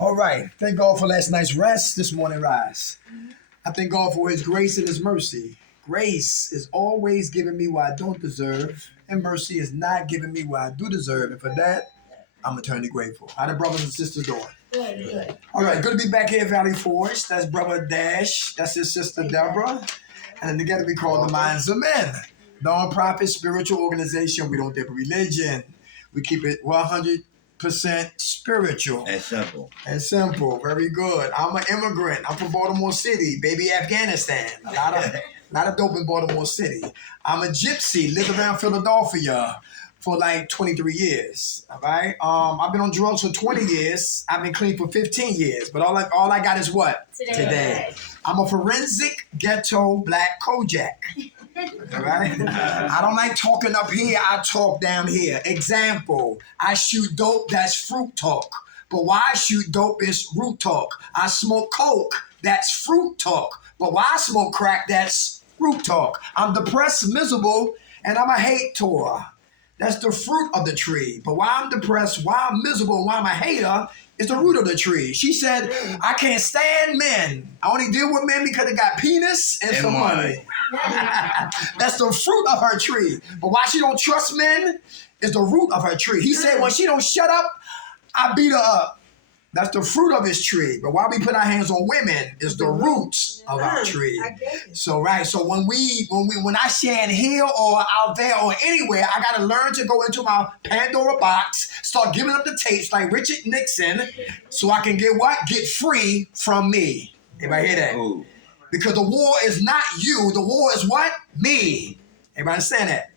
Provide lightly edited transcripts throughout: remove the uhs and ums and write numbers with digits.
All right. Thank God for last night's rest, this morning rise. I thank God for his grace and his mercy. Grace is always giving me what I don't deserve, and mercy is not giving me what I do deserve. And for that, I'm eternally grateful. How the brothers and sisters doing? Good. All right, good to be back here at Valley Forge. That's Brother Dash. That's his sister Deborah. And together we call the Minds of Men. Non-profit spiritual organization. We don't dip religion. We keep it 100% spiritual. And simple. And simple. Very good. I'm an immigrant. I'm from Baltimore City, baby Afghanistan. A lot of dope in Baltimore City. I'm a gypsy, lived around Philadelphia for like 23 years. All right. I've been on drugs for 20 years. I've been clean for 15 years. But all I got is what? Today. I'm a forensic ghetto black Kojak. All right. I don't like talking up here. I talk down here. Example, I shoot dope. That's fruit talk. But why I shoot dope is root talk. I smoke coke. That's fruit talk. But why I smoke crack? That's root talk. I'm depressed, miserable, and I'm a hater. That's the fruit of the tree. But why I'm depressed, why I'm miserable, why I'm a hater is the root of the tree. She said, I can't stand men. I only deal with men because they got penis and some money. That's the fruit of her tree. But why she don't trust men is the root of her tree. He said, when she don't shut up, I beat her up. That's the fruit of his tree. But why we put our hands on women is the roots of our tree. So when I share in here or out there or anywhere, I gotta learn to go into my Pandora box, start giving up the tapes like Richard Nixon, so I can get what? Get free from me. Everybody hear that? Ooh. Because the war is not you. The war is what? Me. Everybody understand that?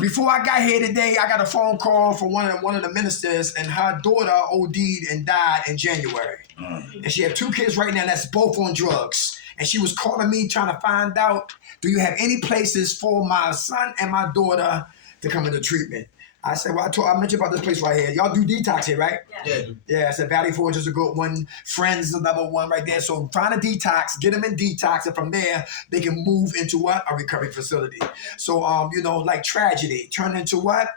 Before I got here today, I got a phone call from one of the ministers, and her daughter OD'd and died in January. And she had 2 kids right now that's both on drugs. And she was calling me trying to find out, do you have any places for my son and my daughter to come into treatment? I said, well, I mentioned about this place right here. Y'all do detox here, right? Yeah, I said Valley Forge is a good one. Friends is another one right there. So find a detox, get them in detox, and from there, they can move into what? A recovery facility. So, like tragedy, turn into what?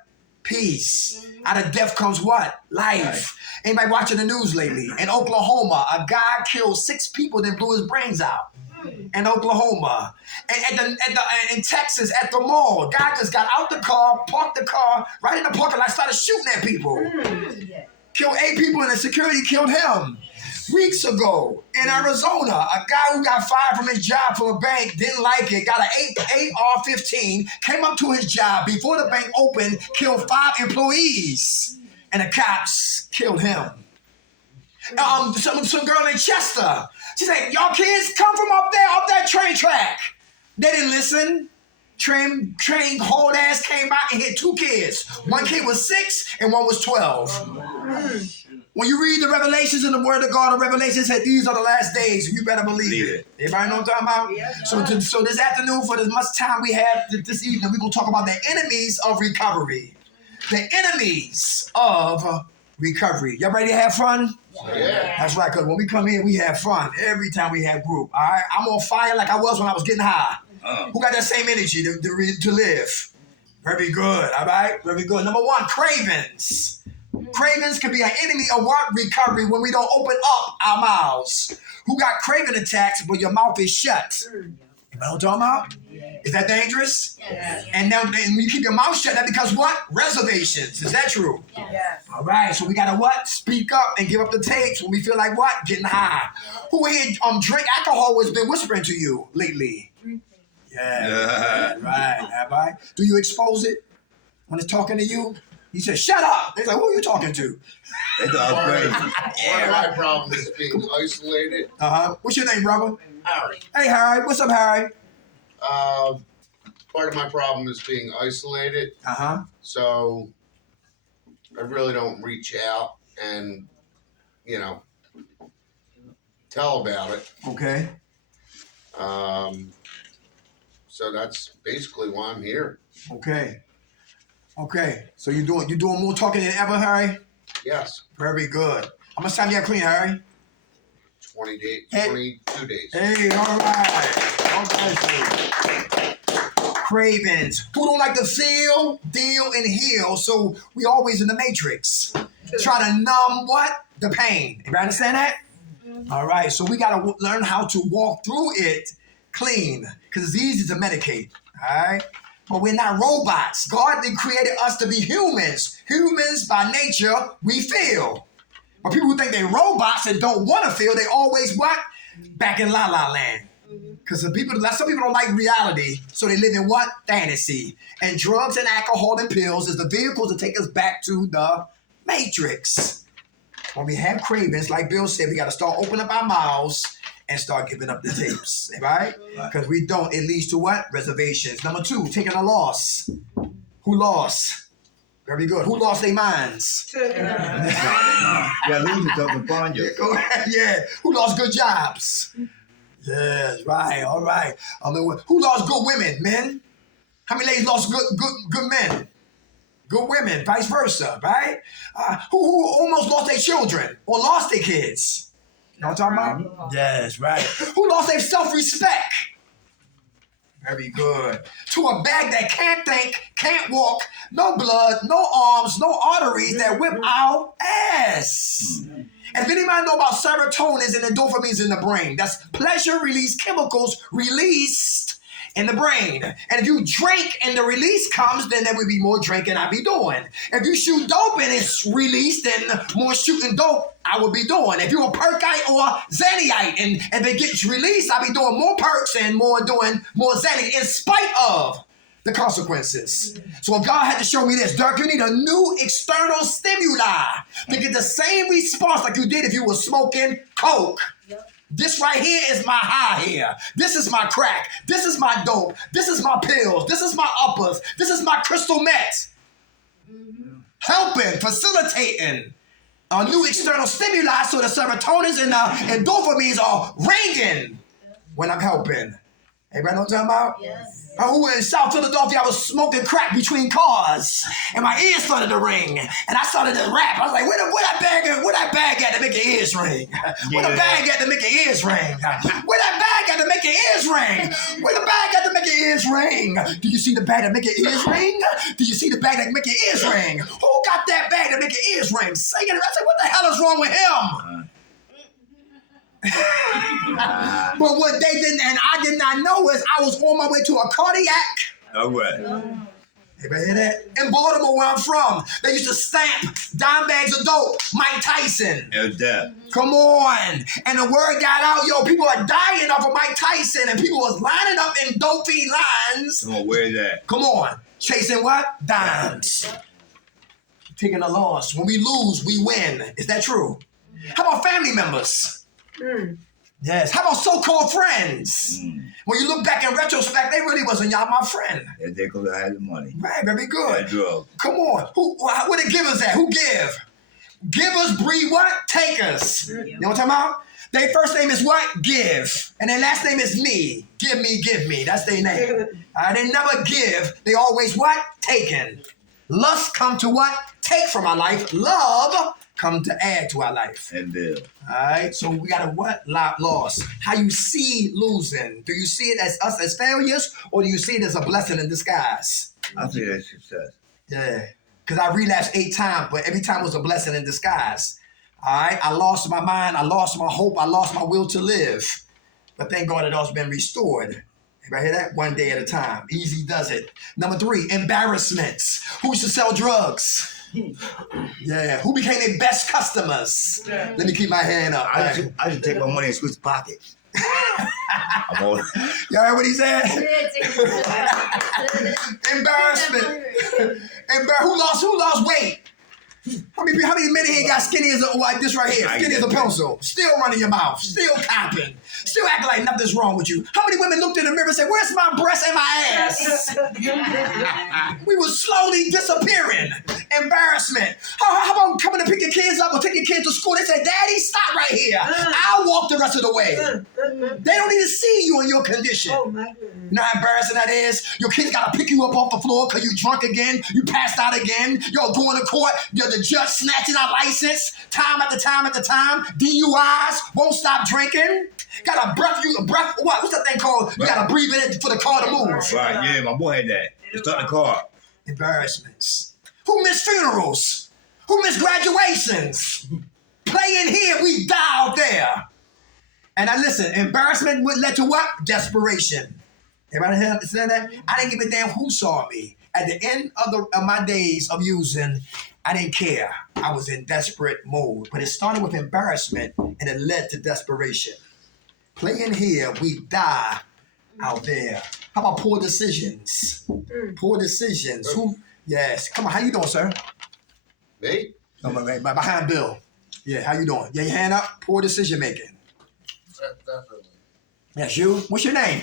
Peace. Out of death comes what? Life. Anybody watching the news lately? In Oklahoma, a guy killed 6 people, then blew his brains out. In Oklahoma, and in Texas at the mall, guy just got out the car, parked the car right in the parking lot, started shooting at people. Killed 8 people, and the security killed him. Weeks ago in Arizona, a guy who got fired from his job from a bank, didn't like it, got an 8 R-15, came up to his job before the bank opened, killed 5 employees, and the cops killed him. Some girl in Chester. She said, y'all kids come from up that train track. They didn't listen. Train hauled ass came out and hit 2 kids. 1 kid was 6 and 1 was 12. When you read the Revelations in the Word of God, the Revelation said these are the last days. You better believe it. Everybody know what I'm talking about? So this afternoon, for as much time we have this evening, we're going to talk about the enemies of recovery. The enemies of recovery. Y'all ready to have fun? Yeah. That's right, because when we come here, we have fun every time we have group. All right, I'm on fire like I was when I was getting high. Who got that same energy to live? Very good, all right? Very good. Number 1, cravings. Cravings can be an enemy of what? Recovery when we don't open up our mouths. Who got craving attacks when your mouth is shut? You know what I'm talking about? Is that dangerous? Yes. And now when you keep your mouth shut, that becomes what? Reservations. Is that true? Yes. All right, so we gotta what? Speak up and give up the tapes when we feel like what? Getting high. Who here drink alcohol has been whispering to you lately? Yeah. Right. Have I? Do you expose it when it's talking to you? He said, shut up. He's like, who are you talking to? They thought I was crazy. One of my problems is being isolated. What's your name, brother? Harry. Hey, Harry. What's up, Harry? Part of my problem is being isolated. So I really don't reach out and, tell about it. Okay. So that's basically why I'm here. Okay. So you're doing more talking than ever, Harry? Yes. Very good. How much time you have clean, Harry? 20 days, Hey. 22 days. Hey, all right. Cravings. Who don't like to feel, deal, and heal? So we always in the matrix. Try to numb what? the pain. You understand that? All right, so we got to learn how to walk through it clean because it's easy to medicate. All right, but we're not robots. God created us to be humans. Humans by nature, we feel. But people who think they're robots and don't want to feel, they always what? Back in La La Land. Because some people don't like reality, so they live in what? Fantasy. And drugs and alcohol and pills is the vehicles to take us back to the Matrix. When we have cravings, like Bill said, we got to start opening up our mouths and start giving up the tapes, right? Because we don't, it leads to what? Reservations. Number 2, taking a loss. Who lost? Very good. Who lost their minds? Yeah, lose yourself upon you. Go ahead. Yeah. Who lost good jobs? Yes, right. All right. Who lost good women, men? How many ladies lost good men? Good women, vice versa, right? Who almost lost their children or lost their kids? You know what I'm talking about? Yes, right. Who lost their self-respect? Very good. To a bag that can't think, can't walk, no blood, no arms, no arteries that whip our ass. And if anybody know about serotonin and endorphins in the brain, that's pleasure release chemicals released in the brain. And if you drink and the release comes, then there would be more drinking I'd be doing. If you shoot dope and it's released, then more shooting dope I would be doing. If you're a perkite or Xanniite and it gets released, I'll be doing more perks and doing more Xanniite in spite of the consequences. So God had to show me this. Dirk, you need a new external stimuli to get the same response like you did if you were smoking coke. This right here is my high here. This is my crack. This is my dope. This is my pills. This is my uppers. This is my crystal meth. Helping, facilitating a new external stimuli so the serotonins and the endorphins are ringing when I'm helping. Everybody know what I'm talking about? Yes. Who in South Philadelphia, I was smoking crack between cars, and my ears started to ring, and I started to rap. I was like, where that bag at to make your ears ring? Where the bag at to make your ears ring? Where that bag at to make your ears ring? Where the bag at to make your ears ring? Do you see the bag that make your ears ring? Do you see the bag that make your ears ring? Who got that bag to make your ears ring? Sing it. I said, what the hell is wrong with him? But what they didn't and I did not know is I was on my way to a cardiac. All right. Everybody hear that? In Baltimore, where I'm from, they used to stamp dime bags of dope. Mike Tyson. How's that? Come on. And the word got out, yo, people are dying off of Mike Tyson, and people was lining up in dope feed lines. Come on, where's that? Come on. Chasing what? Dimes. Taking a loss. When we lose, we win. Is that true? How about family members? Yes. How about so-called friends? When you look back in retrospect, they really wasn't y'all my friend. Yeah, they could have had the money. Right, very good. That drug. Come on. Where the givers at? Who give? Givers breed what? Takers. You know what I'm talking about? Their first name is what? Give. And their last name is me. Give me. That's their name. They never give. They always what? Taken. Lust come to what? Take from our life. Love come to add to our life. And Bill. All right, so we got to what? Loss. How you see losing. Do you see it as us as failures, or do you see it as a blessing in disguise? I see that success. Yeah, because I relapsed 8 times, but every time was a blessing in disguise. All right, I lost my mind, I lost my hope, I lost my will to live. But thank God it all's been restored. Everybody hear that? One day at a time. Easy does it. Number 3, embarrassments. Who used to sell drugs? Yeah. Who became their best customers? Let me keep my hand up. I should take my money and switch pockets. I'm old. Y'all heard what he said? Embarrassment. Who lost weight? How many men ain't got skinny as like this right here? Skinny as a pencil. Still running your mouth. Still copping. Still acting like nothing's wrong with you. How many women looked in the mirror and said, where's my breast and my ass? We were slowly disappearing. Embarrassment. How about coming to pick your kids up or take your kids to school? They said, Daddy, stop right here. I'll walk the rest of the way. They don't need to see you in your condition. Oh, my goodness. You know how embarrassing that is? Your kids got to pick you up off the floor because you drunk again. You passed out again. You're going to court. The judge snatching our license time after time after time. DUIs, won't stop drinking. Got to breath, what's that thing called? You got to breathe in it for the car to move. Right, yeah, my boy had that. Start the car. Embarrassments. Who missed funerals? Who missed graduations? Play in here, we die out there. And I listen, embarrassment would led to what? Desperation. Everybody understand that? I didn't give a damn who saw me. At the end of my days of using, I didn't care. I was in desperate mode. But it started with embarrassment and it led to desperation. Play in here, we die out there. How about poor decisions? Poor decisions. Who? Yes. Come on, how you doing, sir? Me? Behind Bill. Yeah, how you doing? Yeah, your hand up. Poor decision making. Definitely. That's you. What's your name?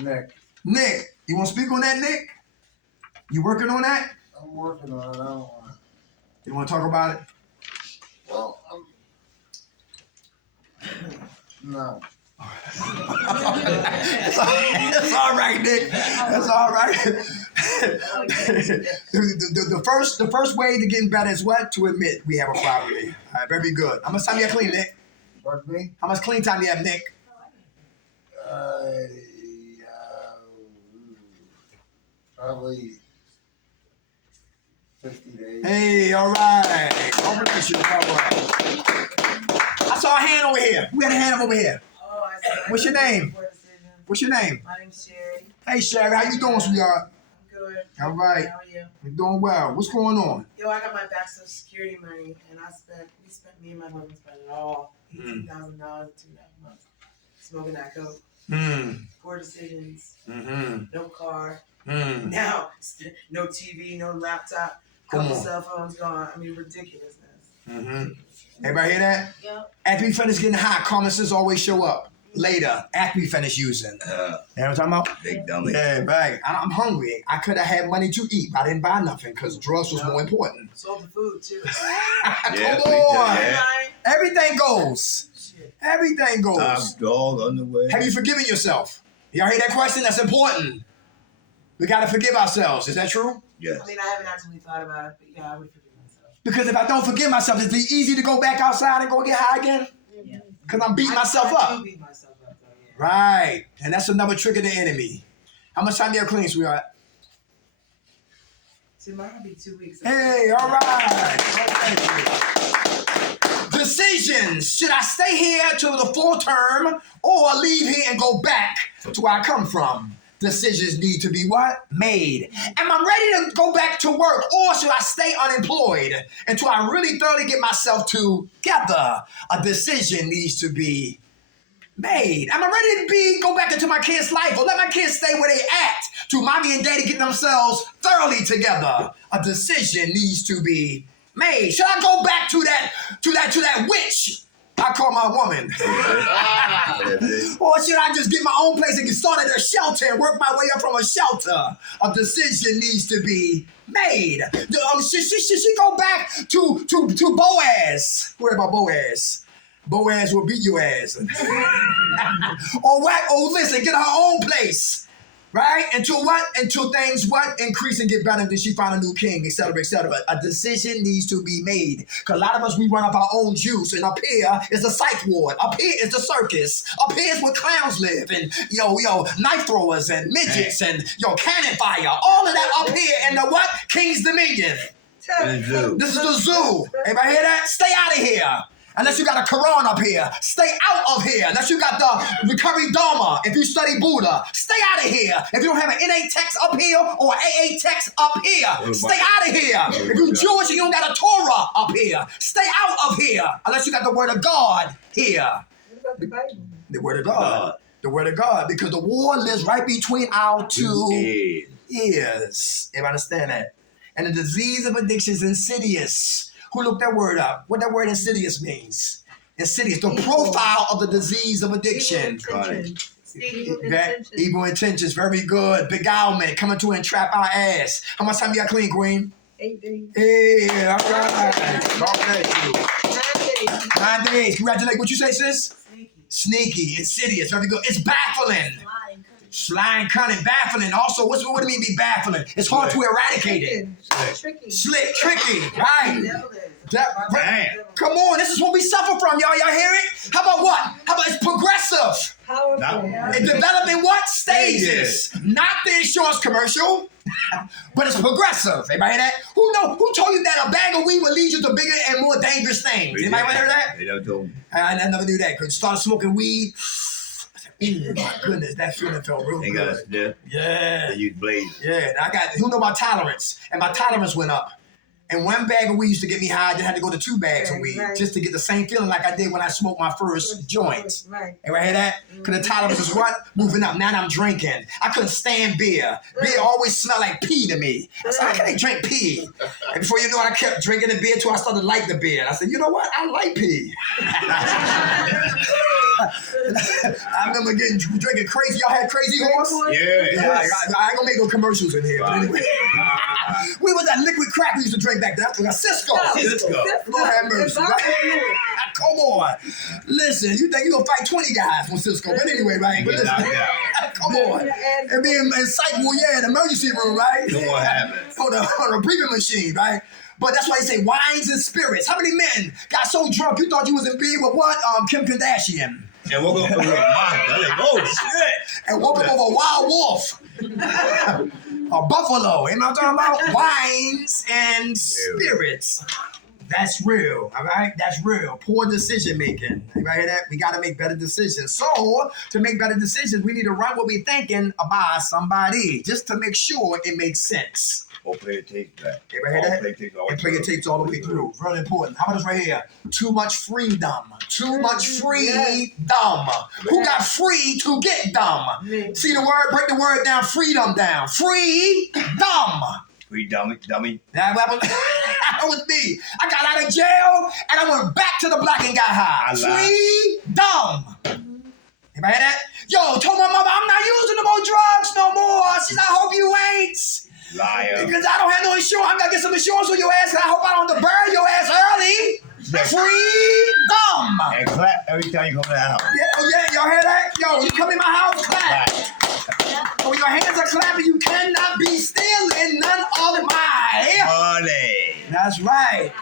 Nick, Nick. You want to speak on that, Nick? You working on that? I'm working on it. I don't want to. You want to talk about it? Well, no. It's all right, Nick. That's all right. the first way to getting better is what? To admit we have a problem. All right, very good. How much time you have clean, Nick? Pardon me? How much clean time you have, Nick? Probably 50 days. Hey, all right. God bless you, brother. I saw a hand over here. We had a hand over here. Oh, I see. What's your name? What's your name? My name's Sherry. Hey, Sherry, how you doing, sweetheart? I'm good. All right. How are you? You're doing well. What's going on? Yo, I got my back social security money, and me and my husband spent it all. $18,000 in 2.5 months. Smoking that coke. Poor decisions. No car. Now, no TV, no laptop. Couple cell phones gone. I mean, ridiculousness. Everybody hear that? Yep. After we finish getting hot, comments always show up later. After we finish using. You know what I'm talking about? Big dummy. Yeah, right. I'm hungry. I could have had money to eat, but I didn't buy nothing because drugs was more important. Sold the food, too. Yeah, Come on. yeah. Everything goes. Shit. Everything goes. Top dog underwear. Have you forgiven yourself? Y'all hear that question? That's important. We got to forgive ourselves. Is that true? Yes. I mean, I haven't actually thought about it, but yeah, I would forgive myself. Because if I don't forgive myself, is it easy to go back outside and go get high again? Yeah. Because I'm beating myself I up. do beat myself up, though, yeah. Right. And that's another trick of the enemy. How much time do you have clean, sweetheart? Tomorrow will be 2 weeks. Hey, all right. Decisions. Should I stay here till the full term or leave here and go back to where I come from? Decisions need to be what? Made. Am I ready to go back to work or should I stay unemployed until I really thoroughly get myself together? A decision needs to be made. Am I ready to go back into my kids' life or let my kids stay where they at to mommy and daddy get themselves thoroughly together? A decision needs to be made. Should I go back to that witch I call my woman? Or should I just get my own place and get started at a shelter and work my way up from a shelter? A decision needs to be made. Should she go back to Boaz? Worry about Boaz. Boaz will beat your ass. or listen, get her own place. Right? Until what? Until things what? Increase and get better until she find a new king, etc., etc. A decision needs to be made. Because a lot of us, we run up our own juice. And up here is the psych ward. Up here is the circus. Up here is where clowns live. And, knife throwers and midgets and, cannon fire. All of that up here in the what? King's Dominion. This is the zoo. Everybody hear that? Stay out of here. Unless you got a Quran up here, stay out of here. Unless you got the recurring Dharma, if you study Buddha, stay out of here. If you don't have an NA text up here or AA text up here, stay out of here. If you're Jewish and you don't got a Torah up here, stay out of here. Unless you got the Word of God here. What about the Bible? The Word of God. The Word of God. Because the war lives right between our two ears. Everybody understand that? And the disease of addiction is insidious. Who looked that word up? What that word insidious means? Insidious. The profile of the disease of addiction. Evil intentions. Very good. Beguilement. Coming to entrap our ass. How much time you got clean, Queen? 8 days. Hey, all right. God bless you. 9 days. 9 days. Congratulations. What you say, sis? Sneaky. Insidious. Very good. It's baffling. Sly and cunning, baffling. Also, what do you mean be baffling? It's hard to eradicate it. Tricky. Slick, tricky, right? Damn. Come on, this is what we suffer from, y'all. Y'all hear it? How about what? How about it's progressive? Powerful. It developed in what stages? Not the insurance commercial, but it's progressive. Anybody hear that? Who told you that a bag of weed will lead you to bigger and more dangerous things? Anybody hear that? They never told me. I never knew that. Cause started smoking weed. Oh my goodness, that feeling felt real They got good. us there. Yeah. They use blazers. Yeah, and I got, who know my tolerance? And my tolerance went up. And one bag of weed used to get me high, I just had to go to 2 bags of weed Right. just to get the same feeling like I did when I smoked my first joint. Right. Everybody hear that? Because the tolerance is what? Moving up. Now I'm drinking. I couldn't stand beer. Beer always smelled like pee to me. I said, how can they drink pee? And before you know it, I kept drinking the beer till I started to like the beer. I said, you know what? I like pee. I remember drinking crazy. Y'all had Crazy Horse? Yeah. I ain't gonna make no commercials in here, but anyway. We was that liquid crap we used to drink back then. That's like a Cisco. Cisco. Lord have mercy. Come on. Listen, you think you gonna fight 20 guys from Cisco. But anyway, right? But Get listen, knocked out. come on. And being in psych ward, yeah, in the emergency room, right? No more happens. On a breathing machine, right? But that's why they say wines and spirits. How many men got so drunk you thought you was in bed with what? Kim Kardashian. And we're going to go with a monster. I'm like, oh, shit. And woke up with a wild wolf. A buffalo. You know what I'm talking about? Wines and spirits. That's real, all right? That's real. Poor decision making. Everybody hear that? We got to make better decisions. So, to make better decisions, we need to run what we're thinking about somebody just to make sure it makes sense. Or play the tape back. Everybody hear that? Play tapes all And play your tapes all the way through. Really important. How about this right here? Too much freedom. Too much freedom. Who got free to get dumb? See the word? Break the word down. Freedom down. Free dumb. We dummy. That was me. I got out of jail and I went back to the block and got high. I lied. Freedom. Anybody hear that? Yo, told my mother I'm not using no more drugs no more. She said, I hope you ain't. Liar. Because I don't have no insurance. I'm gonna get some insurance on your ass. And I hope I don't have to bury your ass early. Freedom. And clap every time you come to the house. Yeah, oh yeah, y'all hear that? Yo, you come in my house, clap. Oh, your hands are clapping. You cannot be still in none of my. Money. That's right.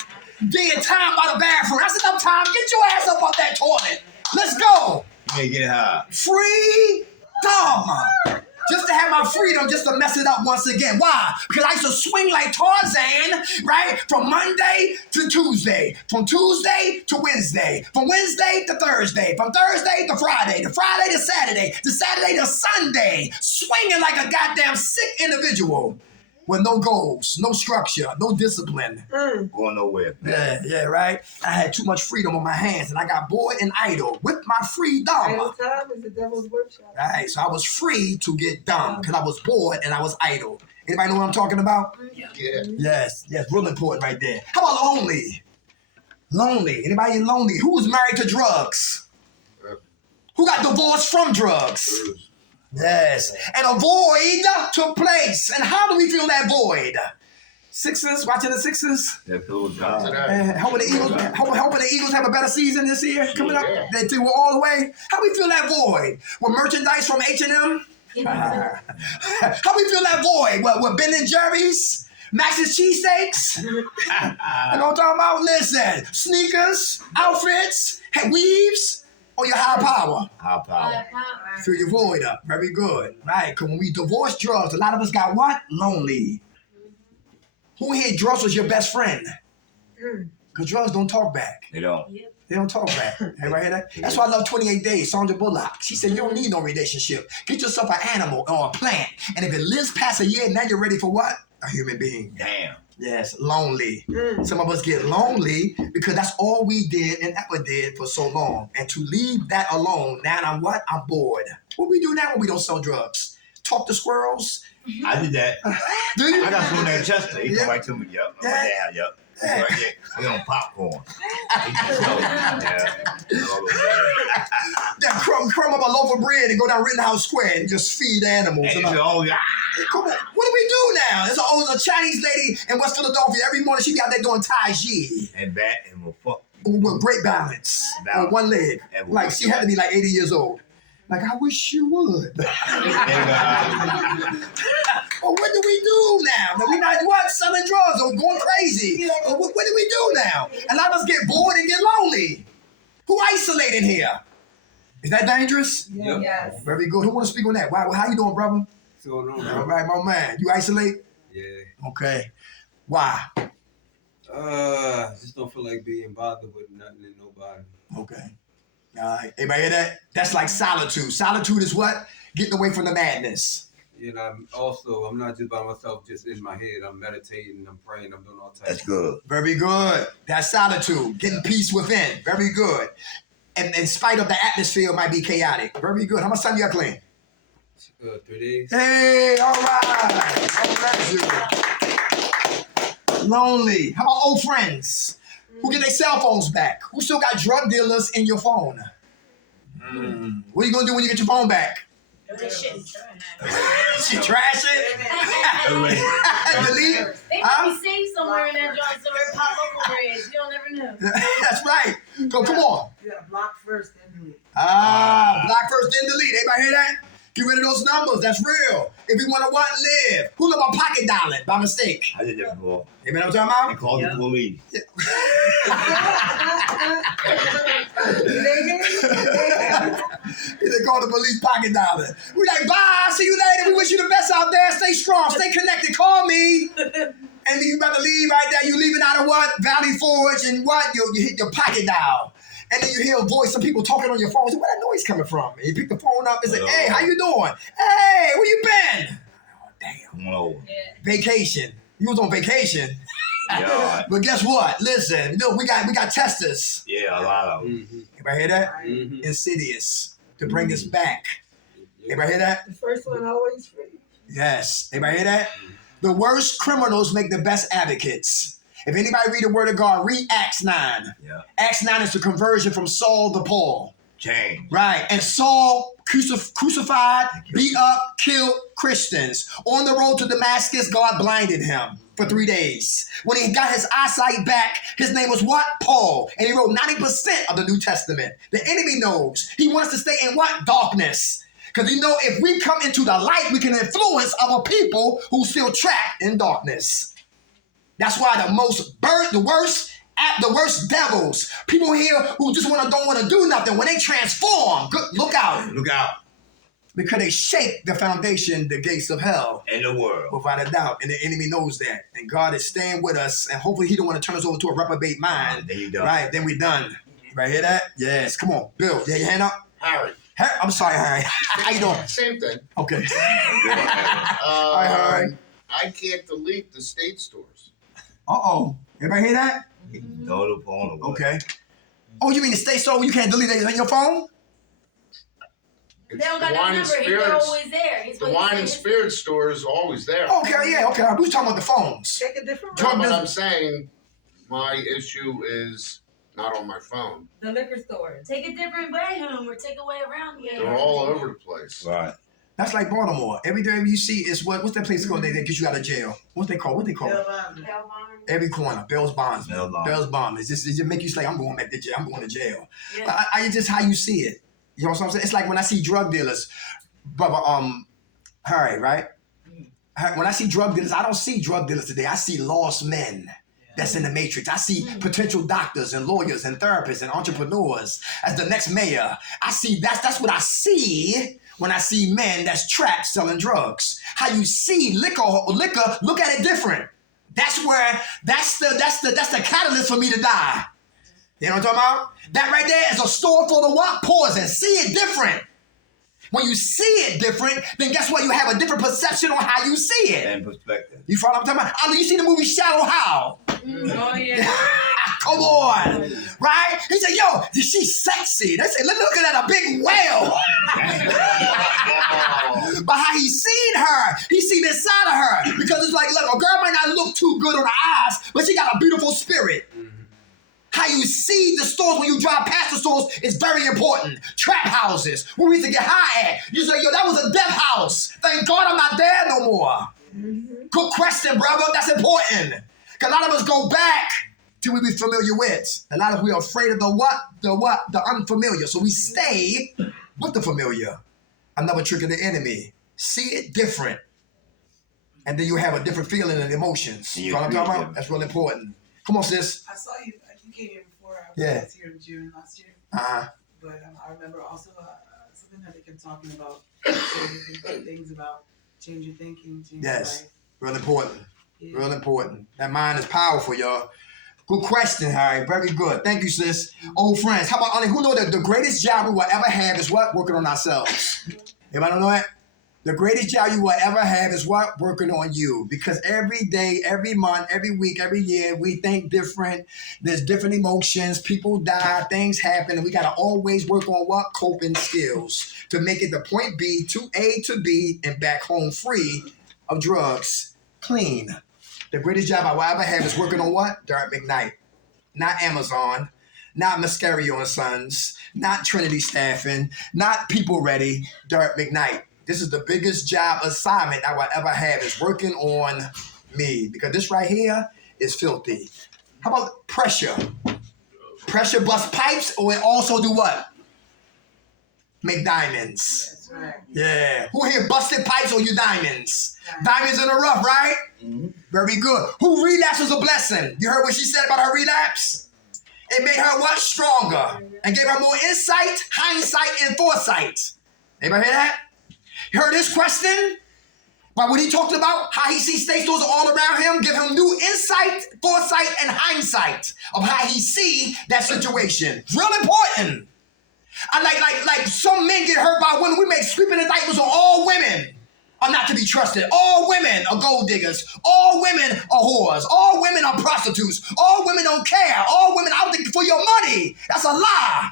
Dead time by the bathroom. That's enough time. Get your ass up on that toilet. Let's go. You may get high. Freedom. Just to have my freedom, just to mess it up once again. Why? Because I used to swing like Tarzan, right? From Monday to Tuesday. From Tuesday to Wednesday. From Wednesday to Thursday. From Thursday to Friday. To Friday to Saturday. To Saturday to Sunday. Swinging like a goddamn sick individual. With no goals, no structure, no discipline. Going nowhere. Yeah, right? I had too much freedom on my hands and I got bored and idle with my freedom. Idle time is the devil's workshop. Right, so I was free to get dumb because I was bored and I was idle. Anybody know what I'm talking about? Yeah. Yes, real important right there. How about lonely? Lonely. Anybody lonely? Who was married to drugs? Who got divorced from drugs? Yes. And a void took place. And how do we fill that void? Sixers, watching the Sixers. That feels God. Hoping the Eagles have a better season this year coming up. Yeah. They do all the way. How we fill that void? With merchandise from H&M? How we fill that void? With Ben & Jerry's? Max's cheesesteaks? You know what I'm talking about? Listen, sneakers, outfits, weaves, or your high power. High power. Fill your void up. Very good. Right, because when we divorce drugs, a lot of us got what? Lonely. Who here drugs was your best friend? Because drugs don't talk back. They don't. They don't talk back. Everybody hear that? That's why I love 28 Days, Sandra Bullock. She said, you don't need no relationship. Get yourself an animal or a plant. And if it lives past a year, now you're ready for what? A human being. Damn. Yes, lonely. Some of us get lonely because that's all we did and ever did for so long. And to leave that alone, now I'm what? I'm bored. What we do now when we don't sell drugs? Talk to squirrels? I did that. Do you? I got someone named Chester. He Yeah. come right to me. Yup. I'm Yeah. like, yeah, yup. He's right there. We on popcorn. He just told me, yeah. Then crumb up a loaf of bread and go down Rittenhouse Square and just feed animals. And he And said, oh, yeah. come on, what do we do now? There's a Chinese lady in West Philadelphia. Every morning she be out there doing Tai Chi And bat and will fuck. with great balance on one leg. And Like she had to be like 80 years old. Like, I wish you would. Well, what do we do now? Now we not what selling drugs or going crazy. What do we do now? A lot of us get bored and get lonely. Who isolated here? Is that dangerous? Yep. Yes. Very good. Who want to speak on that? Wow, how you doing, brother? What's going on, All man? right, my man. You isolate? Yeah. Okay. Why? Just don't feel like being bothered with nothing and nobody. Okay. All right. Everybody hear that? That's like solitude. Solitude is what? Getting away from the madness. You know, I'm not just by myself, just in my head. I'm meditating, I'm praying, I'm doing all types That's of good. Very good. That's solitude. Getting peace within. Very good. And in spite of the atmosphere, it might be chaotic. Very good. How much time you got clean? 3 days. Hey, all right. God bless you. Lonely. How about old friends? Who get their cell phones back? Who still got drug dealers in your phone? What are you going to do when you get your phone back? They shouldn't try She trash it? Delete? They might be safe somewhere in that joint, somewhere pop up over it. You don't never know. That's right. So come on. You gotta block first, then delete. Block first, then delete. Everybody hear that? Get rid of those numbers. That's real. If you want to what, live. Who live on pocket dialing by mistake? I did that before. You know what I'm talking They about? called the police. They call the police pocket dialing. We like, bye, see you later. We wish you the best out there. Stay strong, stay connected. Call me. And then you about to leave right there. You leaving out of what? Valley Forge and what? You hit your pocket dial. And then you hear a voice, some people talking on your phone. So where that noise coming from? And you pick the phone up and say, hey, how you doing? Hey, where you been? Oh, damn. Come on over. Vacation. You was on vacation. Yeah. But guess what? Listen, look, we got testers. Yeah, a lot of them. Mm-hmm. Everybody hear that? Mm-hmm. Insidious to bring us back. Everybody hear that? The first one always free. Yes. Everybody hear that? The worst criminals make the best advocates. If anybody read the word of God, read Acts 9. Yeah. Acts 9 is the conversion from Saul to Paul. Change. Right. And Saul crucified, beat up, killed Christians. On the road to Damascus, God blinded him for 3 days. When he got his eyesight back, his name was what? Paul. And he wrote 90% of the New Testament. The enemy knows. He wants to stay in what? Darkness. Because you know, if we come into the light, we can influence other people who still trapped in darkness. That's why the worst devils, people here who just don't want to do nothing, when they transform, look out. Look out. Because they shake the foundation, the gates of hell, In the world. without a doubt. And the enemy knows that. And God is staying with us. And hopefully he don't want to turn us over to a reprobate mind. Then you done. Right, then we done. Right, hear that? Yes, come on. Bill, yeah, your hand up? Harry. I'm sorry, Harry. How you doing? Same thing. Okay. Hi, Harry. I can't delete the state stores. Uh-oh. Everybody hear that? Throw the phone away. Okay. Oh, you mean the state store where you can't delete it on your phone? They It's don't got the that wine and number. They're spirits. always there. He's The what wine he and said. spirit store is always there. Okay, yeah, okay. We was talking about the phones. Take a different Drug route. But I'm business. saying my issue is not on my phone. The liquor store. Take a different way home or take a way around here. They're all over the place. Right. That's like Baltimore. Every day you see is what's that place called? They get you out of jail. What they call it? Bill Bond. Every corner. Bell's Bonds. Bell's Bonds. Bell's Bonds. It just make you say, I'm going back to jail. I'm going to jail. Yeah. I just how you see it. You know what I'm saying? It's like when I see drug dealers, brother, Harry, right? When I see drug dealers, I don't see drug dealers today. I see lost men. That's in the matrix. I see potential doctors and lawyers and therapists and entrepreneurs as the next mayor. I see that's what I see when I see men that's trapped selling drugs. How you see liquor, look at it different. That's the catalyst for me to die. You know what I'm talking about? That right there is a store full of what? Poison. See it different. When you see it different, then guess what? You have a different perception on how you see it. And perspective. You follow what I'm talking about? You see the movie Shallow Hal? Oh, yeah. Come on, right? He said, yo, she's sexy. They said, look at that, a big whale. But how he seen her, he seen inside of her. Because it's like, look, a girl might not look too good on her eyes, but she got a beautiful spirit. How you see the stores when you drive past the stores is very important. Trap houses, where we used to get high at. You say, yo, that was a death house. Thank God I'm not there no more. Good question, brother. That's important. Because a lot of us go back to what we're familiar with. A lot of us we are afraid of the what? The unfamiliar. So we stay with the familiar. Another trick of the enemy. See it different. And then you have a different feeling and emotions. You You know what I'm talking agree, about? That's really important. Come on, sis. I saw you. You came here before. I Yeah. was here in June last year. Uh-huh. But I remember also something that they kept talking about. Saying things about change your thinking, change Yes. your life. Real important. Yeah. Real important. That mind is powerful, y'all. Good question, Harry. Very good. Thank you, sis. Old friends. How about, Ani, who know that the greatest job we will ever have is what? Working on ourselves. Anybody know that? The greatest job you will ever have is what? Working on you. Because every day, every month, every week, every year, we think different. There's different emotions. People die. Things happen. And we got to always work on what? Coping skills to make it the point B to A to B and back home free of drugs. Clean. The greatest job I will ever have is working on what? Derek McKnight. Not Amazon. Not Mascario and Sons. Not Trinity Staffing. Not People Ready. Derek McKnight. This is the biggest job assignment I will ever have is working on me. Because this right here is filthy. How about pressure? Pressure bust pipes or it also do what? Make diamonds. That's right. Yeah. Who here busted pipes or you diamonds? Diamonds in the rough, right? Mhm. Very good. Who relapse was a blessing? You heard what she said about her relapse? It made her what? Stronger. And gave her more insight, hindsight, and foresight. Anybody hear that? You heard this question? About what he talked about, how he sees state stores all around him, give him new insight, foresight, and hindsight of how he see that situation. Real important. I like some men get hurt by women. We make sweeping indictments on all women are not to be trusted. All women are gold diggers. All women are whores. All women are prostitutes. All women don't care. All women out there for your money. That's a lie.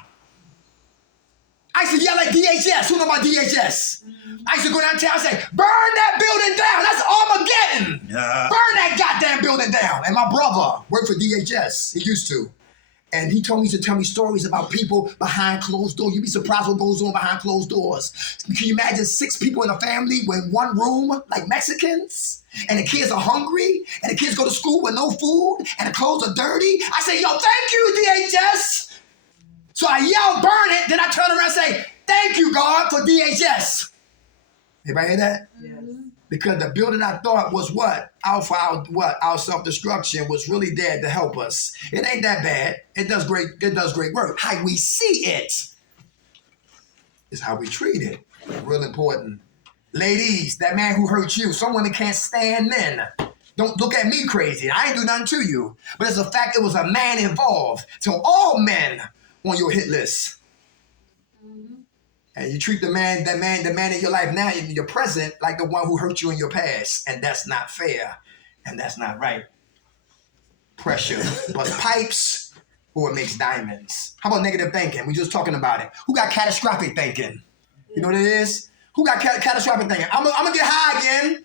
I used to yell at DHS. Who know about DHS? I used to go downtown and say, burn that building down. That's Armageddon. Burn that goddamn building down. And my brother worked for DHS. He used to. And he told me to tell me stories about people behind closed doors. You'd be surprised what goes on behind closed doors. Can you imagine 6 people in a family in one room, like Mexicans? And the kids are hungry, and the kids go to school with no food, and the clothes are dirty. I say, yo, thank you, DHS. So I yell, burn it, then I turn around and say, thank you, God, for DHS. Everybody hear that? Yes. Because the building I thought was what? Our self-destruction was really there to help us. It ain't that bad. It does great work. How we see it is how we treat it. Real important. Ladies, that man who hurt you, some women can't stand men. Don't look at me crazy. I ain't do nothing to you. But it's a fact it was a man involved. So all men on your hit list. And you treat the man in your life now, in your present, like the one who hurt you in your past. And that's not fair. And that's not right. Pressure. But pipes, or it makes diamonds. How about negative thinking? We just talking about it. Who got catastrophic thinking? You know what it is? Who got catastrophic thinking? I'm gonna get high again.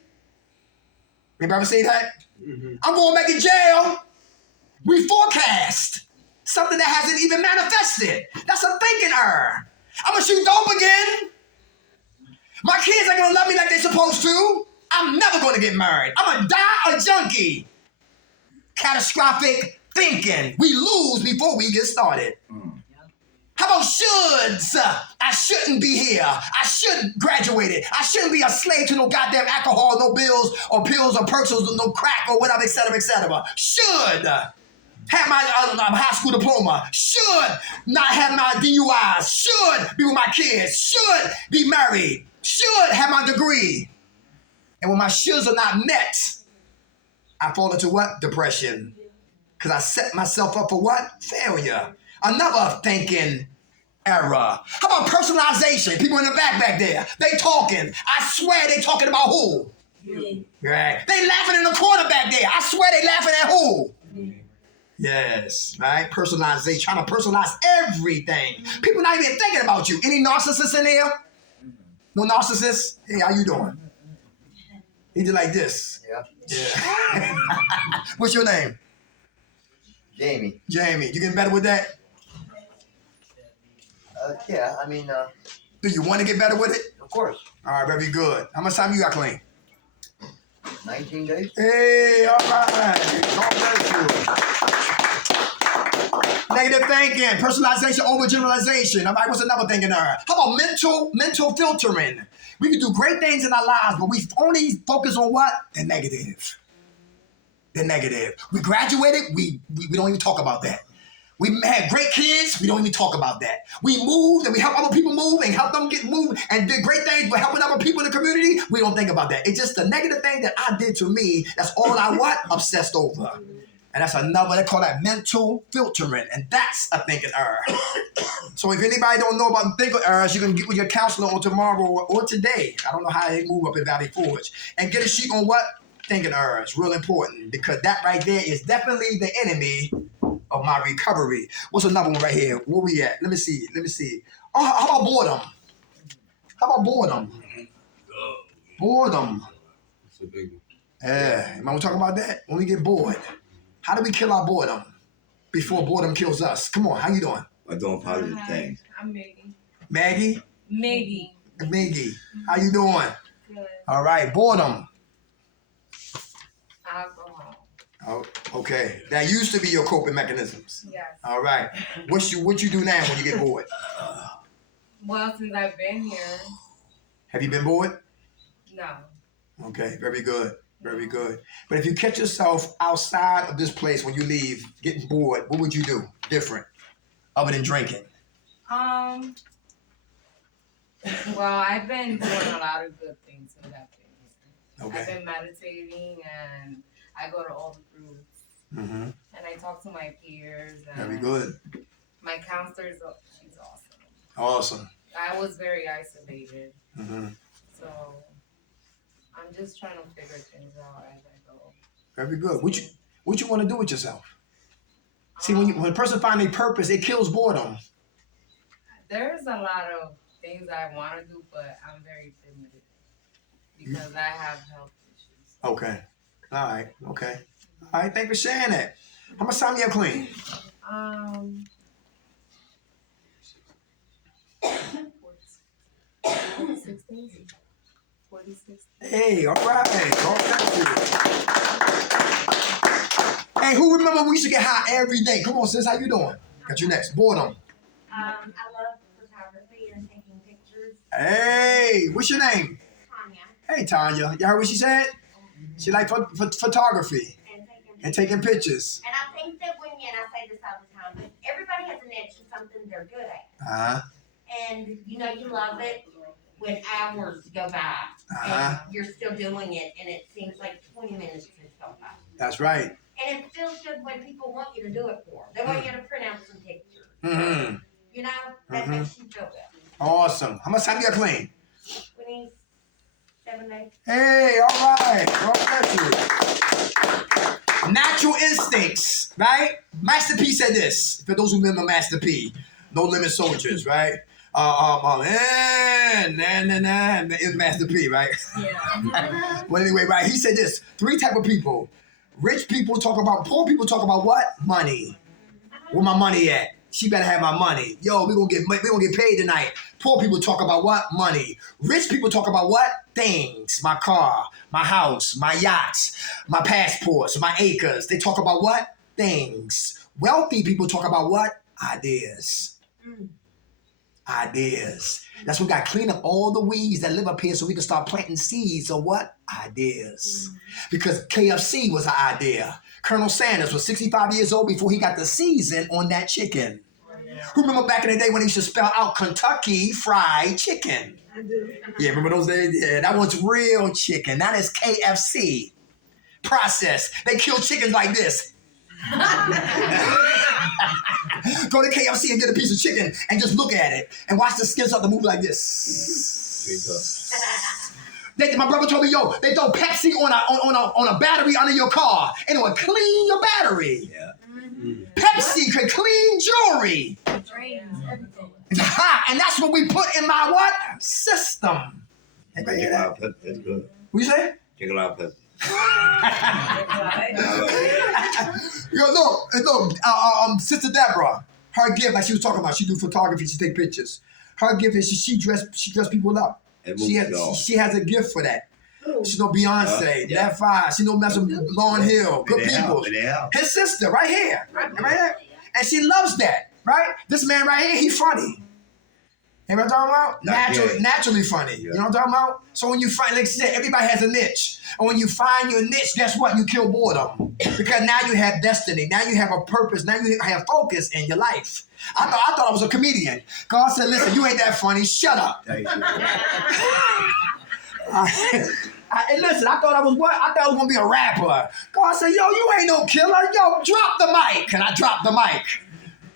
Anybody ever say that? Mm-hmm. I'm going back to jail. We forecast something that hasn't even manifested. That's a thinking error. I'm gonna shoot dope again. My kids ain't gonna love me like they're supposed to. I'm never gonna get married. I'm gonna die a junkie. Catastrophic thinking. We lose before we get started. How about shoulds? I shouldn't be here. I should graduate. I shouldn't be a slave to no goddamn alcohol, no bills or pills or perks or no crack or whatever, etc., etc. Should have my high school diploma. Should not have my DUIs. Should be with my kids. Should be married. Should have my degree. And when my shoulds are not met, I fall into what? Depression. Because I set myself up for what? Failure. Another thinking error. How about personalization? People in the back there, they talking. I swear they talking about who? Right. They laughing in the corner back there. I swear they laughing at who? Yes, right? Personalization, trying to personalize everything. People not even thinking about you. Any narcissists in there? No narcissists? Hey, how you doing? He did like this. Yeah. What's your name? Jamie. Jamie. You getting better with that? Yeah, I mean, Do you want to get better with it? of course. All right, very good. How much time you got clean? 19 days. Hey, all right. God bless you. Negative thinking, personalization, overgeneralization. All right, what's another thing in there? How about mental filtering? We can do great things in our lives, but we only focus on what? The negative. The negative. We graduated, we don't even talk about that. We had great kids, we don't even talk about that. We moved and we help other people move and help them get moved and did great things, but helping other people in the community, we don't think about that. It's just the negative thing that I did to me, that's all I what? Obsessed over. And that's another, they call that mental filtering, and that's a thinking error. So if anybody don't know about thinking errors, you can get with your counselor on tomorrow or today. I don't know how they move up in Valley Forge. And get a sheet on what? Thinking errors. Real important, because that right there is definitely the enemy of my recovery. What's another one right here? Where we at? Let me see. Oh, how about boredom? How about boredom? Boredom. That's a big one. Yeah. Am I talking about that? When we get bored. How do we kill our boredom before boredom kills us? Come on, how you doing? I'm doing positive things. I'm Maggie. Maggie? Maggie. How you doing? Good. All right, boredom. Alcohol. Oh, okay. That used to be your coping mechanisms. Yes. All right. What you do now when you get bored? Well, since I've been here, Have you been bored? no. Okay, very good. Very good. But if you catch yourself outside of this place when you leave, getting bored, what would you do different other than drinking? Well, I've been doing a lot of good things since I've been here. I've Okay. been meditating and I go to all the groups Mm-hmm. and I talk to my peers and Very good. my counselor, she's awesome. Awesome. I was very isolated, Mm-hmm. so I'm just trying to figure things out as I go. Very good. What you want to do with yourself? See, when a person finds a purpose, it kills boredom. There's a lot of things I want to do, but I'm very limited because I have health issues. Okay. All right. Okay. All right. Thanks for sharing that. How much time you have clean? 46 days. 46. Hey, all right. Oh, thank you. Hey, who remember we used to get high every day? Come on, sis. How you doing? Got you next. Boredom. I love photography and taking pictures. Hey, what's your name? Tanya. Hey, Tanya. You heard what she said? She like photography and taking pictures. And I think that and I say this all the time, but everybody has an edge to something they're good at. Uh-huh. And you know you love it when hours go by Uh-huh. and you're still doing it and it seems like 20 minutes has gone by. That's right. And it feels good when people want you to do it for them. They want you to print out some pictures. Mm-hmm. You know, that makes you feel good. Awesome. How much time you got clean? 27 days. Hey, all right. God bless you. Natural instincts, right? Master P said this. For those who remember Master P, No Limit Soldiers, right? It's Master P, right? Yeah. Well, anyway, right? He said this: 3 type of people. Rich people talk about, poor people talk about what? Money. Where my money at? She better have my money. Yo, we gonna get paid tonight. Poor people talk about what? Money. Rich people talk about what? Things. My car, my house, my yachts, my passports, my acres. They talk about what? Things. Wealthy people talk about what? Ideas. Ideas. That's why we got to clean up all the weeds that live up here so we can start planting seeds of what? Ideas. Because KFC was an idea. Colonel Sanders was 65 years old before he got the season on that chicken. Who remember back in the day when he used to spell out Kentucky Fried Chicken? Yeah, remember those days? Yeah, that was real chicken. That is KFC. Processed. They kill chickens like this. Go to KFC and get a piece of chicken and just look at it and watch the skin start to move like this. My brother told me, yo, they throw Pepsi on a battery under your car and it will clean your battery. Yeah. Pepsi could clean jewelry. And that's what we put in my what? System. Anybody hear that? That's good. What you say? Take a lot of Pepsi. Yo, look, Sister Deborah, her gift, like she was talking about, she do photography, she take pictures. Her gift is she dress people up. She has a gift for that. She know Beyonce, that fire. She know mess with Lauryn Hill, good people. His sister, right here, right there. And she loves that, right? This man right here, he's funny. You know what I'm talking about? Naturally funny. You know what I'm talking about? So when you find, like I said, everybody has a niche. And when you find your niche, guess what? You kill boredom. Because now you have destiny. Now you have a purpose. Now you have focus in your life. I thought I was a comedian. God said, listen, you ain't that funny. Shut up. And listen, I thought I was what? I thought I was going to be a rapper. God said, yo, you ain't no killer. Yo, drop the mic. And I dropped the mic.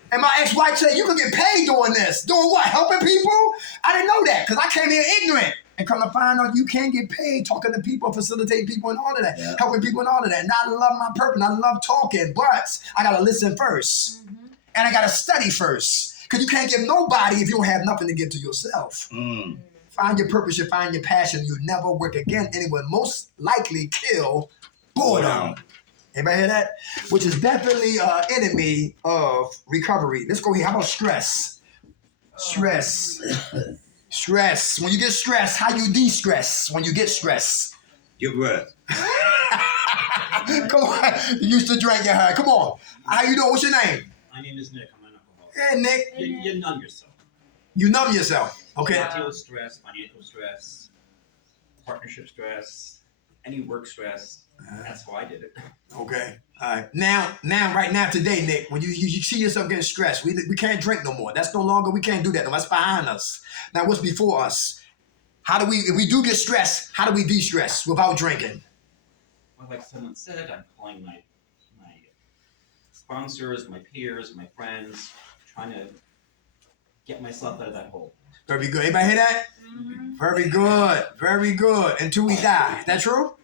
And my ex-wife said, you can get paid doing this. Doing what? Helping people? I didn't know that because I came here ignorant. And come to find out you can get paid talking to people, facilitating people and all of that. Yeah. Helping people and all of that. And I love my purpose. I love talking. But I got to listen first. Mm-hmm. And I got to study first. Because you can't give nobody if you don't have nothing to give to yourself. Mm. Find your purpose. You find your passion. You never work again. And it will most likely kill boredom. Anybody hear that? Which is definitely an enemy of recovery. Let's go here. How about stress? Stress. Stress. When you get stressed, how you de-stress when you get stressed? Your breath. Come on. You used to drink your high. Come on. How you doing? What's your name? My name is Nick. I'm an alcoholic. Hey, Nick. You numb yourself. You numb yourself. Okay. Mental stress, financial stress, partnership stress, any work stress. That's how I did it. Okay. All right. Now, right now, today, Nick, when you see yourself getting stressed, we can't drink no more. That's no longer, we can't do that. No, that's behind us. Now, what's before us? If we do get stressed, how do we de-stress without drinking? Well, like someone said, I'm calling my sponsors, my peers, my friends, trying to get myself out of that hole. Very good. Anybody hear that? Mm-hmm. Very good. Very good. Until we die. Is that true?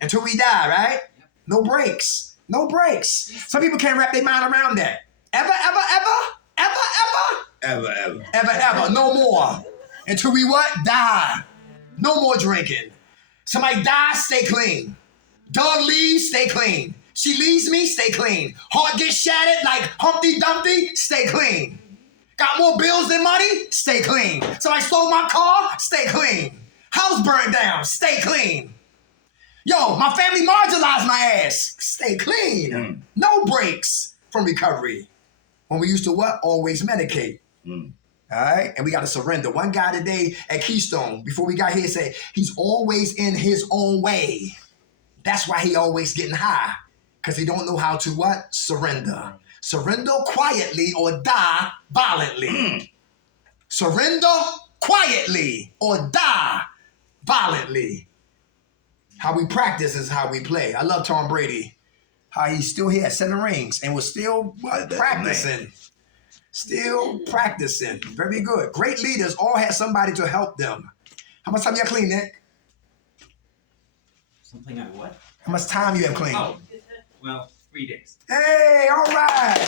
Until we die, right? Yep. No breaks. No breaks. Some people can't wrap their mind around that. Ever. No more. Until we what? Die. No more drinking. Somebody dies, stay clean. Dog leaves, stay clean. She leaves me, stay clean. Heart gets shattered like Humpty Dumpty, stay clean. Got more bills than money, stay clean. Somebody stole my car, stay clean. House burned down, stay clean. Yo, my family marginalized my ass. Stay clean. Mm. No breaks from recovery. When we used to what? Always medicate. Mm. All right? And we got to surrender. One guy today at Keystone, before we got here, said he's always in his own way. That's why he always getting high. Because he don't know how to what? Surrender. Surrender quietly or die violently. Mm. Surrender quietly or die violently. How we practice is how we play. I love Tom Brady. How he's still here at 7 rings and was still practicing. Still practicing. Very good. Great leaders all had somebody to help them. How much time you have clean, Nick? Something I what? How much time you have clean? Oh, well, 3 days. Hey, all right.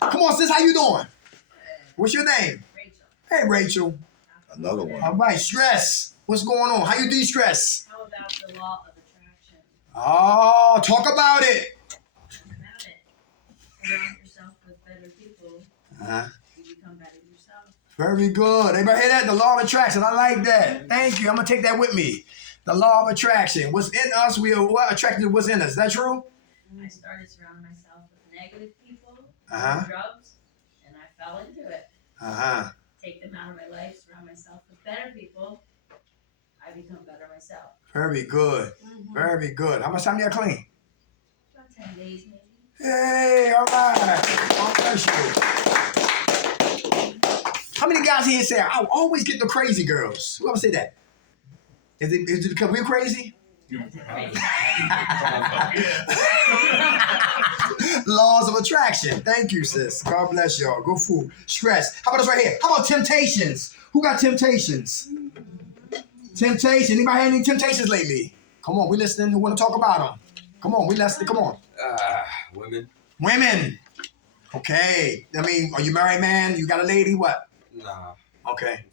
Come on, sis, how you doing? What's your name? Rachel. Hey, Rachel. Another one. All right, stress. What's going on? How you de-stress? How about the law of attraction? Oh, talk about it. Surround yourself with better people. You become better yourself. Very good. Everybody hear that? The law of attraction. I like that. Thank you. I'm going to take that with me. The law of attraction. What's in us, we are what attracted to what's in us. Is that true? I started surrounding myself with negative people, drugs, and I fell into it. Take them out of my life, surround myself with better people. I become better myself. Very good. Mm-hmm. Very good. How much time do you have clean? About 10 days, maybe. Hey, all right. God bless you. How many guys here say, I always get the crazy girls? Who ever say that? Is it because we're crazy? Laws of attraction. Thank you, sis. God bless y'all. Go food. Stress. How about this right here? How about temptations? Who got temptations? Temptation. Anybody had any temptations lately? Come on, we listening. We want to talk about them. Come on, we listening. Come on. Women. Women. Okay. I mean, are you married, man? You got a lady? What? Nah. Okay.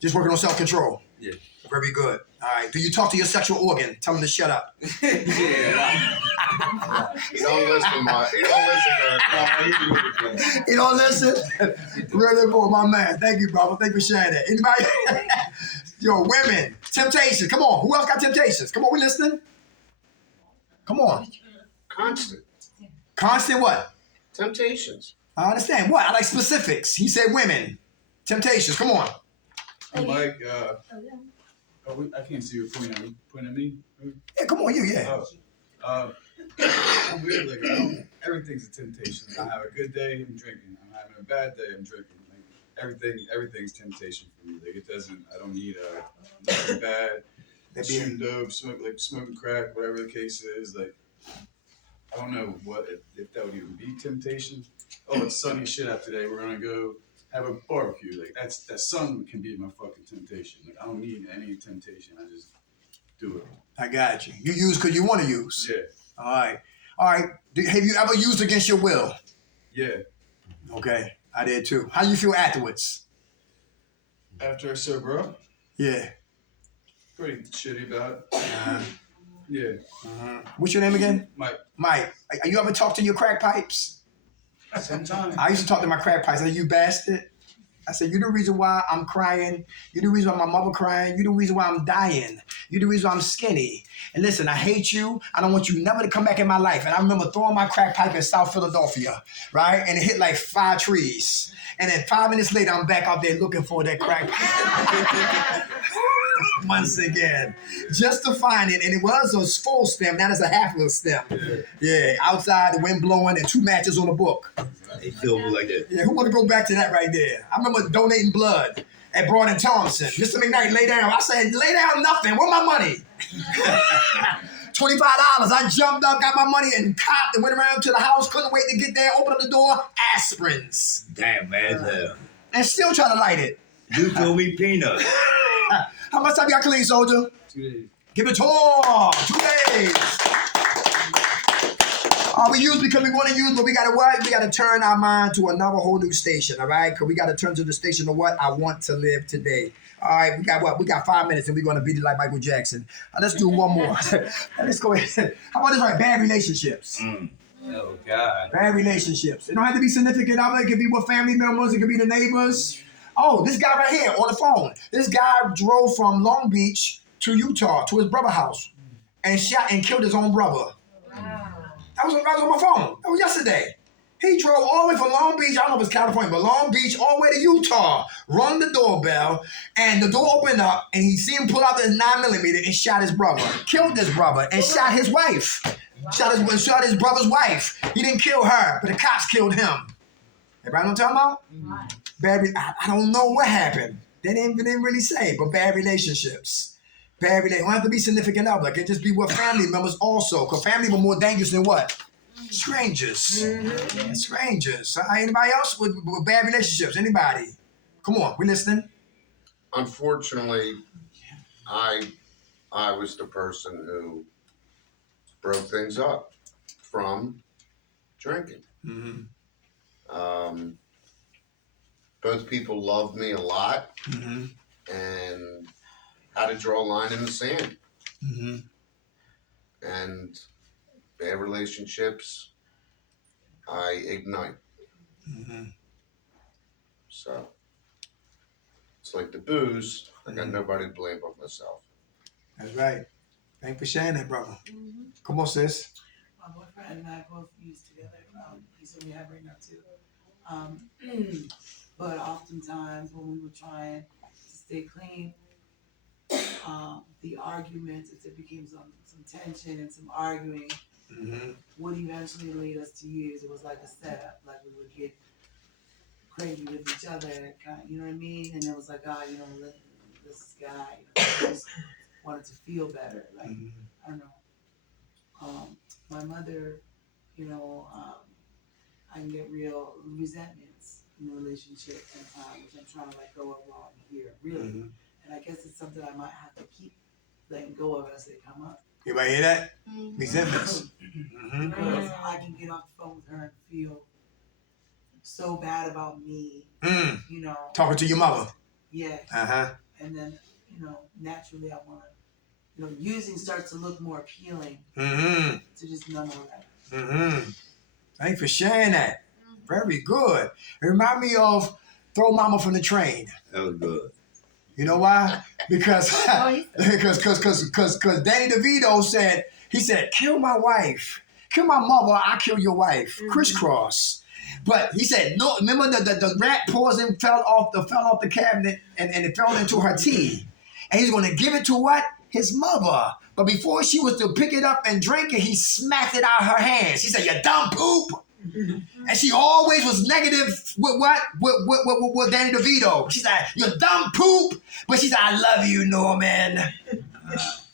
Just working on self-control. Yeah. Very good. All right. Do you talk to your sexual organ? Tell them to shut up. Yeah. You don't listen, man. You don't listen? Really good, my man. Thank you, brother. Thank you for sharing that. Anybody? Yo, women. Temptations. Come on. Who else got temptations? Come on, we listening? Come on. Constant. Constant what? Temptations. I understand. What? I like specifics. He said women. Temptations. Come on. I'm like, I can't see you pointing at me. Pointing at me? Yeah, come on, you, yeah. I'm weird, like, everything's a temptation. I have a good day, I'm drinking. I'm having a bad day, I'm drinking. Like, everything's temptation for me. Like, I don't need nothing bad. Shooting dope, smoking crack, whatever the case is. Like, I don't know if that would even be temptation. Oh, it's sunny as shit out today. We're gonna go have a barbecue. Like, that sun can be my fucking temptation. Like, I don't need any temptation. I just do it. I got you. You use because you want to use. Yeah. All right. Have you ever used against your will? Yeah. Okay, I did too. How you feel afterwards? After I sober up? Yeah. Pretty shitty about it. Yeah. What's your name again? Mike. Mike. You ever talk to your crack pipes? Sometimes. I used to talk to my crack pipes. I said, you bastard. I said, you're the reason why I'm crying. You're the reason why my mother crying. You're the reason why I'm dying. You're the reason why I'm skinny. And listen, I hate you. I don't want you never to come back in my life. And I remember throwing my crack pipe in South Philadelphia, right? And it hit like 5 trees. And then 5 minutes later, I'm back out there looking for that crack pipe. Once again, just to find it. And it was a full stem. Now it's a half of a stem. Yeah, outside, the wind blowing, and 2 matches on the book. They still move like that. Yeah, who want to go baback to that right there? I remember donating blood at Broad and Thompson. Mr. McKnight, lay down. I said, lay down nothing. Where my money? $25. I jumped up, got my money, and copped and went around to the house. Couldn't wait to get there. Opened up the door. Aspirins. Damn, man. And still try to light it. You told me peanuts. How much time you got clean, soldier? 2 days. Give it to him. 2 days. We use because we want to use, but we got to what? We got to turn our mind to another whole new station, all right? Because we got to turn to the station of what? I want to live today. All right, we got what? We got 5 minutes and we're going to beat it like Michael Jackson. Let's do one more. Let's go ahead. How about this right? Bad relationships. Oh, God. Bad relationships. It don't have to be significant other. It could be with family members. It could be the neighbors. Oh, this guy right here on the phone. This guy drove from Long Beach to Utah to his brother's house and shot and killed his own brother. Wow. That was on my phone. That was yesterday. He drove all the way from Long Beach, I don't know if it's California, but Long Beach all the way to Utah, rung the doorbell, and the door opened up, and he seen him pull out this 9mm and shot his brother. Killed his brother and shot his wife. Shot his brother's wife. He didn't kill her, but the cops killed him. Everybody know what I'm talking about? I don't know what happened. They didn't really say, but bad relationships. Bad relationships. Don't have to be significant other. It can just be with family members also, because family were more dangerous than what? Strangers. Strangers. Anybody else with bad relationships? Anybody? Come on, we listening. Unfortunately, I was the person who broke things up from drinking. Both people loved me a lot and had to draw a line in the sand. And bad relationships, I ignite. So it's like the booze. I got nobody to blame but myself. That's right. Thanks for sharing that, brother. Come on, sis. My boyfriend and I both used together. He's in rehab right now too. But oftentimes when we were trying to stay clean, the arguments, it became some tension and some arguing, would eventually lead us to years. It was like a setup. Like we would get crazy with each other, you know what I mean? And it was like, this guy, I just wanted to feel better. Like, I don't know. My mother, I can get real resentments in the relationship sometimes, which I'm trying to let go of while I'm here, really. And I guess it's something I might have to keep letting go of as they come up. Anybody hear that? Resentments. Because I can get off the phone with her and feel so bad about me, Talking to your mother. Yeah. And then, naturally I want to, using starts to look more appealing to just numb that. Thanks for sharing that. Very good. It remind me of Throw Mama from the Train. That was good. You know why? Because Danny DeVito said, kill my wife. kill my mother, I'll kill your wife. Crisscross. But he said, no, remember the rat poison fell off the cabinet and it fell into her tea. And he's going to give it to what? His mother. But before she was to pick it up and drink it, he smacked it out of her hands. He said, you dumb poop. And she always was negative with what? With Danny DeVito. She said, you dumb poop. But she said, I love you, Norman.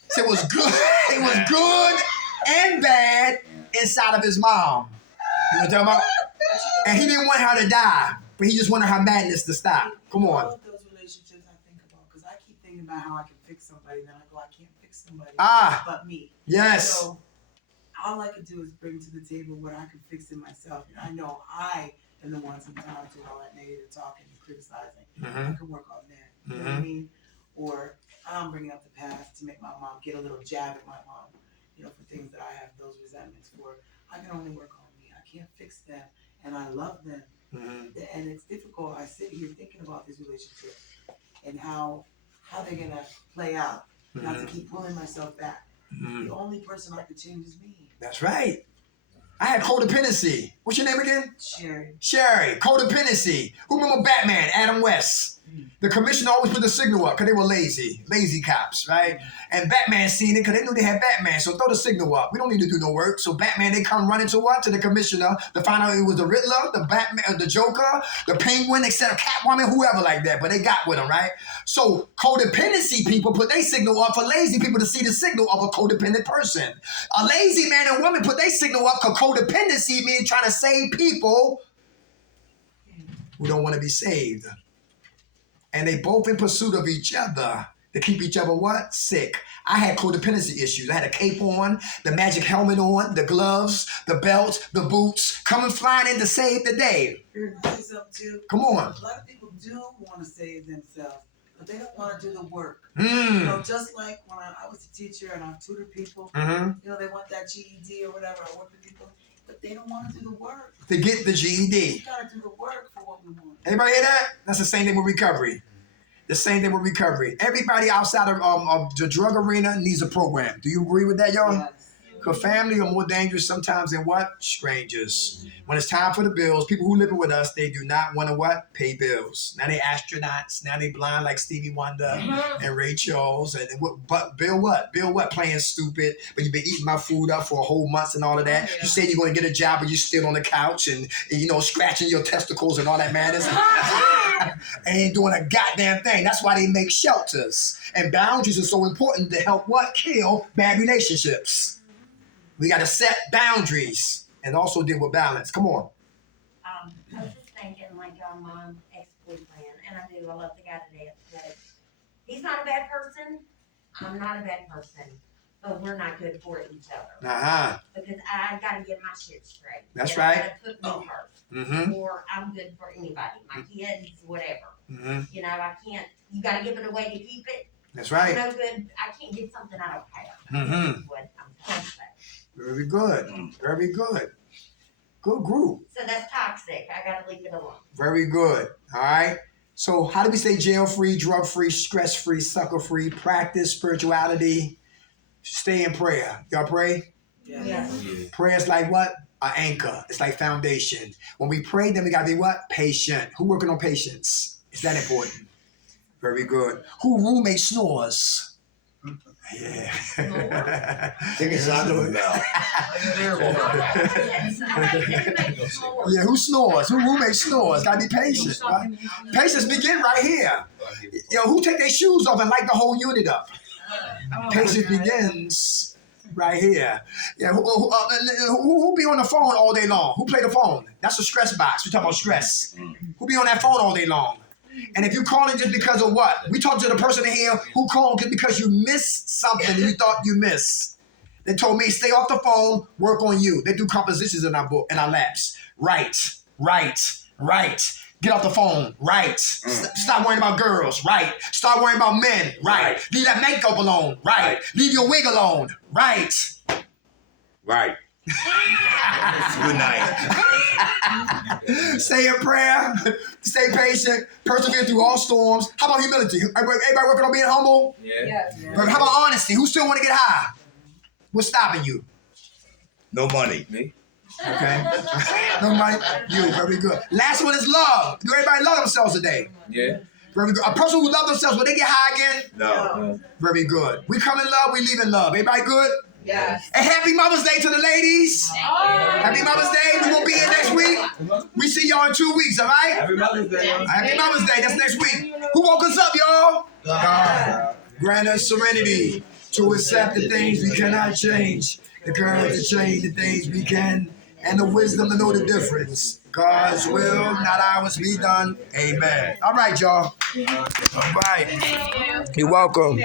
So it was good. It was good and bad inside of his mom. You know what I'm talking about? And he didn't want her to die, but he just wanted her madness to stop. Come on. All of those relationships I think about, because I keep thinking about how I can fix somebody, then I go, I can't fix somebody but me. Yes. So all I can do is bring to the table what I can fix in myself. And I know I am the one sometimes doing all that negative talking and criticizing. I can work on that. You know what I mean? Or I'm bringing up the past to make my mom get a little jab at my mom, you know, for things that I have those resentments for. I can only work on me. I can't fix them. And I love them. And it's difficult. I sit here thinking about these relationships and how they're going to play out. And I have to keep pulling myself back. The only person I could change is me. That's right. I had codependency. What's your name again? Sherry. Codependency. Who remember Batman, Adam West? The commissioner always put the signal up because they were lazy cops, right? And Batman seen it because they knew they had Batman, so throw the signal up. We don't need to do no work. So Batman, they come running to what? To the commissioner to find out it was the Riddler, the Batman, the Joker, the Penguin, etc., Catwoman, whoever like that. But they got with them, right? So codependency people put their signal up for lazy people to see the signal of a codependent person. A lazy man and woman put their signal up because codependency means trying to save people who don't want to be saved. And they both in pursuit of each other to keep each other what? Sick. I had codependency issues. I had a cape on, the magic helmet on, the gloves, the belt, the boots, coming flying in to save the day. Come on. A lot of people do want to save themselves, but they don't want to do the work. You know, just like when I was a teacher and I tutored people, you know, they want that GED or whatever. I work with people, but they don't want to do the work. To get the GED. You got to do the work for what we want. Anybody hear that? That's the same thing with recovery. The same thing with recovery. Everybody outside of the drug arena needs a program. Do you agree with that, y'all? Yes. Because family are more dangerous sometimes than what? Strangers. When it's time for the bills, people who live with us, they do not want to what? Pay bills. Now they astronauts. Now they blind like Stevie Wonder and Ray Charles. But Bill what? Bill what? Playing stupid. But you've been eating my food up for a whole month and all of that. You say you're going to get a job, but you're still on the couch and you know, scratching your testicles and all that madness. And ain't doing a goddamn thing. That's why they make shelters. And boundaries are so important to help what? Kill bad relationships. We got to set boundaries and also deal with balance. Come on. I was just thinking, like your mom, ex-boyfriend, and I do, I love the guy to death, but he's not a bad person. I'm not a bad person, but we're not good for each other. Because I got to get my shit straight. That's right. right. I got to put me first. Or I'm good for anybody, my kids, whatever. You know, I can't, you got to give it away to keep it. That's right. No good, I can't get something I don't have. What I'm trying to say. Very good. Very good. Good group. So that's toxic. I gotta leave it alone. Very good. All right. So how do we stay jail-free, drug-free, stress-free, sucker-free, practice spirituality, stay in prayer? Y'all pray? Yes. Prayer is like what? An anchor. It's like foundation. When we pray, then we gotta be what? Patient. Who working on patience? Is that important? Very good. Who roommate snores? Yeah. Take a shot of the bell. Yeah, who snores? Who roommate snores? Gotta be patient. Right? Patience begin right here. Yo, who take their shoes off and light the whole unit up? Patience begins right here. Yeah, who be on the phone all day long? Who play the phone? That's a stress box. We talk about stress. Who be on that phone all day long? And if you calling just because of what? We talked to the person in here who called just because you missed something you thought you missed. They told me, stay off the phone, work on you. They do compositions in our book, in our labs. Write. Get off the phone. Right. Stop worrying about girls. Right. Start worrying about men. Right. Leave that makeup alone. Right. Leave your wig alone. Right. Good night. Stay in prayer. Stay patient. Persevere through all storms. How about humility? Everybody working on being humble? Yeah. How about honesty? Who still want to get high? What's stopping you? No money. Okay. No money. You, very good. Last one is love. Do everybody love themselves today? Yeah. Very good. A person who loves themselves, will they get high again? No. Very good. We come in love, we leave in love. Everybody good? Yes. And happy Mother's Day to the ladies. Happy Mother's Day. We will be here next week. We see y'all in 2 weeks, all right? Happy Mother's Day. Happy Mother's Day. That's next week. Who woke us up, y'all? God. Grant us serenity to accept the things we cannot change, the courage to change the things we can, and the wisdom to know the difference. God's will, not ours, be done. Amen. All right, y'all. All right. You're welcome.